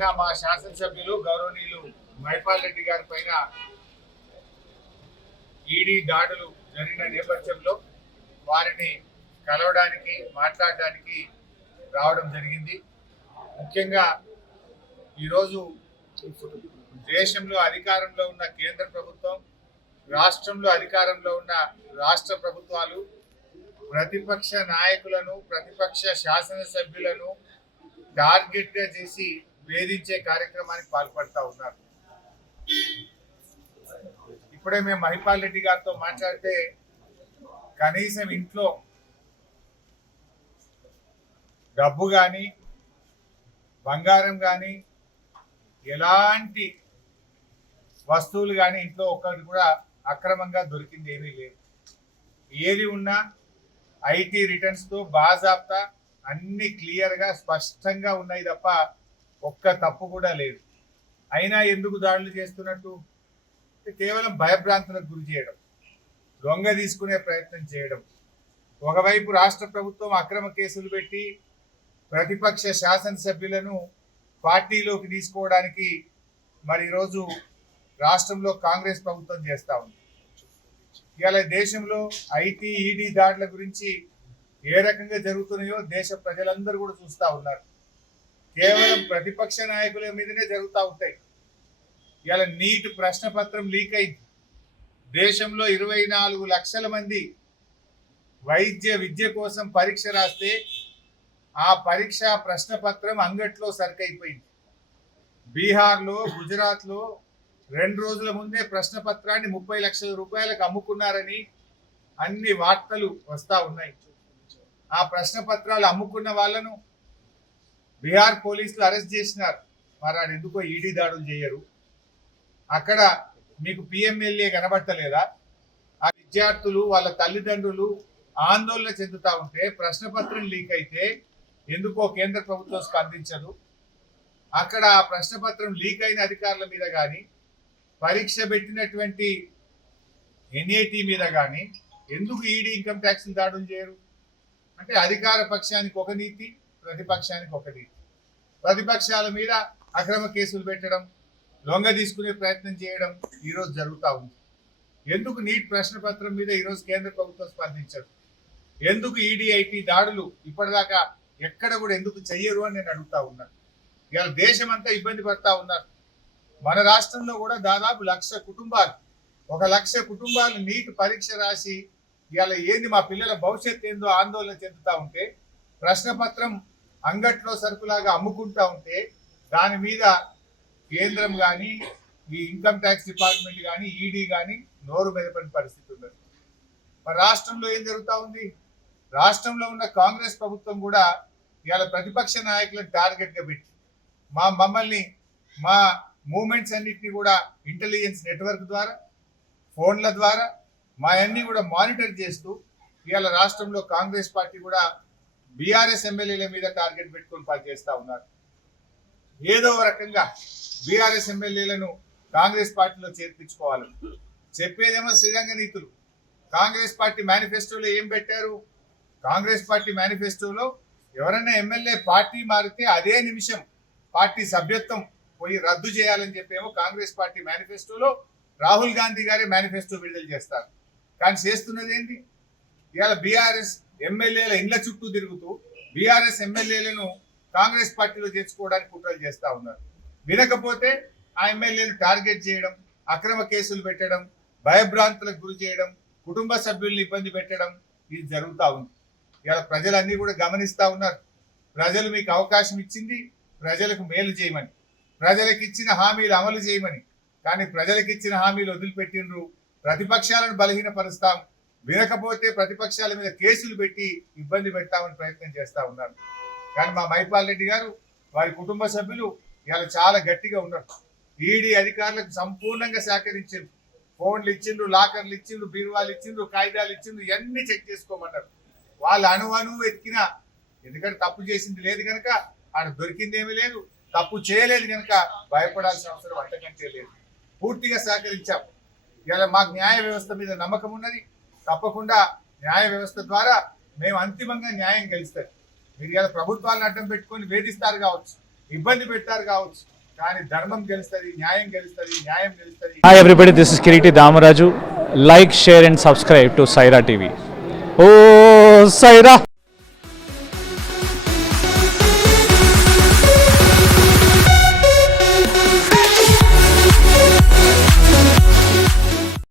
నిన్న మా శాసనసభ్యులు గౌరవనీయులు మైపాల్ రెడ్డి గారి పైన ఈడీ దాడులు జరిగిన నేపథ్యంలో వారిని కలవడానికి మాట్లాడడానికి రావడం జరిగింది ముఖ్యంగా ఈరోజు దేశంలో అధికారంలో ఉన్న కేంద్ర ప్రభుత్వం రాష్ట్రంలో అధికారంలో ఉన్న రాష్ట్ర ప్రభుత్వాలు ప్రతిపక్ష నాయకులను ప్రతిపక్ష శాసనసభ్యులను టార్గెట్గా చేసి వేధించే కార్యక్రమానికి పాల్పడతా ఉన్నారు ఇప్పుడే మేము మహిపాల్ రెడ్డి గారితో మాట్లాడితే కనీసం ఇంట్లో డబ్బు కానీ బంగారం కానీ ఎలాంటి వస్తువులు కానీ ఇంట్లో ఒక్కటి కూడా అక్రమంగా దొరికింది ఏమీ లేదు ఏది ఉన్నా ఐటీ రిటర్న్స్తో బాజాబ్తా అన్ని క్లియర్గా స్పష్టంగా ఉన్నాయి తప్ప ఒక్క తప్పు కూడా లేదు అయినా ఎందుకు దాడులు చేస్తున్నట్టు కేవలం భయభ్రాంతులకు గురి చేయడం దొంగ తీసుకునే ప్రయత్నం చేయడం ఒకవైపు రాష్ట్ర ప్రభుత్వం అక్రమ కేసులు పెట్టి ప్రతిపక్ష శాసనసభ్యులను పార్టీలోకి తీసుకోవడానికి మరి ఈరోజు రాష్ట్రంలో కాంగ్రెస్ ప్రభుత్వం చేస్తూ ఉంది ఇవాళ దేశంలో ఐటీ ఈడీ దాడుల గురించి ఏ రకంగా జరుగుతున్నాయో దేశ ప్రజలందరూ కూడా చూస్తూ ఉన్నారు కేవలం ప్రతిపక్ష నాయకుల మీదనే జరుగుతూ ఉంటాయి ఇలా నీట్ ప్రశ్న పత్రం లీక్ అయింది దేశంలో ఇరవై నాలుగు లక్షల మంది వైద్య విద్య కోసం పరీక్ష రాస్తే ఆ పరీక్ష ప్రశ్న పత్రం అంగట్లో సరికైపోయింది బీహార్లో గుజరాత్లో రెండు రోజుల ముందే ప్రశ్న పత్రాన్ని ముప్పై లక్షల రూపాయలకు అమ్ముకున్నారని అన్ని వార్తలు వస్తూ ఉన్నాయి ఆ ప్రశ్న పత్రాలు అమ్ముకున్న వాళ్ళను బీహార్ పోలీసులు అరెస్ట్ చేసినారు మరి ఆడు ఎందుకో ఈడీ దాడులు చేయరు అక్కడ మీకు పిఎంఎల్ఏ కనబట్టలేదా ఆ విద్యార్థులు వాళ్ళ తల్లిదండ్రులు ఆందోళన చెందుతూ ఉంటే ప్రశ్నపత్రం లీక్ అయితే ఎందుకో కేంద్ర ప్రభుత్వం స్పందించదు అక్కడ ఆ ప్రశ్నపత్రం లీక్ అయిన అధికారుల మీద కానీ పరీక్ష పెట్టినటువంటి ఎన్ఏటీ మీద కానీ ఎందుకు ఈడీ ఇన్కమ్ ట్యాక్స్ దాడులు చేయరు అంటే అధికార పక్షానికి ఒక నీతి ప్రతిపక్షానికి ఒకటి ప్రతిపక్షాల మీద అక్రమ కేసులు పెట్టడం లొంగ తీసుకునే ప్రయత్నం చేయడం ఈరోజు జరుగుతూ ఉంది ఎందుకు నీట్ ప్రశ్న పత్రం మీద ఈరోజు కేంద్ర ప్రభుత్వం స్పందించదు ఎందుకు ఈడీఐటీ దాడులు ఇప్పటిదాకా ఎక్కడ కూడా ఎందుకు చెయ్యరు అని నేను అడుగుతా ఉన్నాను ఇవాళ దేశమంతా ఇబ్బంది పడతా ఉన్నారు మన రాష్ట్రంలో కూడా దాదాపు లక్ష కుటుంబాలు ఒక లక్ష కుటుంబాలు నీట్ పరీక్ష రాసి ఇవాళ ఏంది మా పిల్లల భవిష్యత్ ఏందో ఆందోళన చెందుతూ ఉంటే ప్రశ్నపత్రం అంగట్లో సరుకులాగా అమ్ముకుంటా ఉంటే దాని మీద కేంద్రం కానీ ఈ ఇన్కమ్ ట్యాక్స్ డిపార్ట్మెంట్ కానీ ఈడీ కానీ నోరు మెదపని పరిస్థితి ఉన్నది మరి రాష్ట్రంలో ఏం జరుగుతూ ఉంది రాష్ట్రంలో ఉన్న కాంగ్రెస్ ప్రభుత్వం కూడా ఇవాళ ప్రతిపక్ష నాయకులను టార్గెట్గా పెట్టి మా మమ్మల్ని మా మూమెంట్స్ అన్నింటినీ కూడా ఇంటెలిజెన్స్ నెట్వర్క్ ద్వారా ఫోన్ల ద్వారా మా అన్ని కూడా మానిటర్ చేస్తూ ఇవాళ రాష్ట్రంలో కాంగ్రెస్ పార్టీ కూడా బీఆర్ఎస్ ఎమ్మెల్యేల మీద టార్గెట్ పెట్టుకొని పనిచేస్తూ ఉన్నారు ఏదో రకంగా బీఆర్ఎస్ ఎమ్మెల్యేలను కాంగ్రెస్ పార్టీలో చేర్పించుకోవాలి చెప్పేదేమో శ్రీరంగ నీతులు కాంగ్రెస్ పార్టీ మేనిఫెస్టోలో ఏం పెట్టారు కాంగ్రెస్ పార్టీ మేనిఫెస్టోలో ఎవరైనా ఎమ్మెల్యే పార్టీ మారితే అదే నిమిషం పార్టీ సభ్యత్వం పోయి రద్దు చేయాలని చెప్పేమో కాంగ్రెస్ పార్టీ మేనిఫెస్టోలో రాహుల్ గాంధీ గారే మేనిఫెస్టో విడుదల చేస్తారు కానీ చేస్తున్నది ఏంటి ఇవాళ బీఆర్ఎస్ ఎమ్మెల్యేల ఇండ్ల చుట్టూ తిరుగుతూ బీఆర్ఎస్ ఎమ్మెల్యేలను కాంగ్రెస్ పార్టీలో చేర్చుకోవడానికి కుట్రలు చేస్తూ ఉన్నారు వినకపోతే ఆ ఎమ్మెల్యేలు టార్గెట్ చేయడం అక్రమ కేసులు పెట్టడం భయభ్రాంతులకు గురి చేయడం కుటుంబ సభ్యుల్ని ఇబ్బంది పెట్టడం ఇది జరుగుతూ ఉంది ఇలా ప్రజలన్నీ కూడా గమనిస్తూ ఉన్నారు ప్రజలు మీకు అవకాశం ఇచ్చింది ప్రజలకు మేలు చేయమని ప్రజలకు ఇచ్చిన హామీలు అమలు చేయమని కానీ ప్రజలకు ఇచ్చిన హామీలు వదిలిపెట్టినరు ప్రతిపక్షాలను బలహీనపరుస్తాం వినకపోతే ప్రతిపక్షాల మీద కేసులు పెట్టి ఇబ్బంది పెడతామని ప్రయత్నం చేస్తూ ఉన్నారు కానీ మా మైపాల్ రెడ్డి గారు వారి కుటుంబ సభ్యులు ఇవాళ చాలా గట్టిగా ఉన్నారు ఈడీ అధికారులకు సంపూర్ణంగా సహకరించారు ఫోన్లు ఇచ్చిండ్రు లాకర్లు ఇచ్చిండ్రు బీరువాలు ఇచ్చిండ్రు కాగితాలు ఇచ్చిండ్రు ఇవన్నీ చెక్ చేసుకోమన్నారు వాళ్ళు అణువణు వెతికినా ఎందుకంటే తప్పు చేసింది లేదు కనుక ఆడ దొరికింది ఏమీ లేదు తప్పు చేయలేదు కనుక భయపడాల్సిన అవసరం అంతకంటే లేదు పూర్తిగా సహకరించాం ఇలా మాకు న్యాయ వ్యవస్థ మీద నమ్మకం ఉన్నది తప్పకుండా న్యాయ వ్యవస్థ ద్వారా మేము అంతిమంగా న్యాయం గెలుస్తారు మీరు ఇలా ప్రభుత్వాలను అడ్డం పెట్టుకొని వేధిస్తారు కావచ్చు ఇబ్బంది పెట్టారు కావచ్చు కానీ ధర్మం గెలుస్తుంది న్యాయం గెలుస్తుంది న్యాయం గెలుస్తుంది hi everybody this is Kireeti Damaraju like share and subscribe to Saira TV oh Sye Raa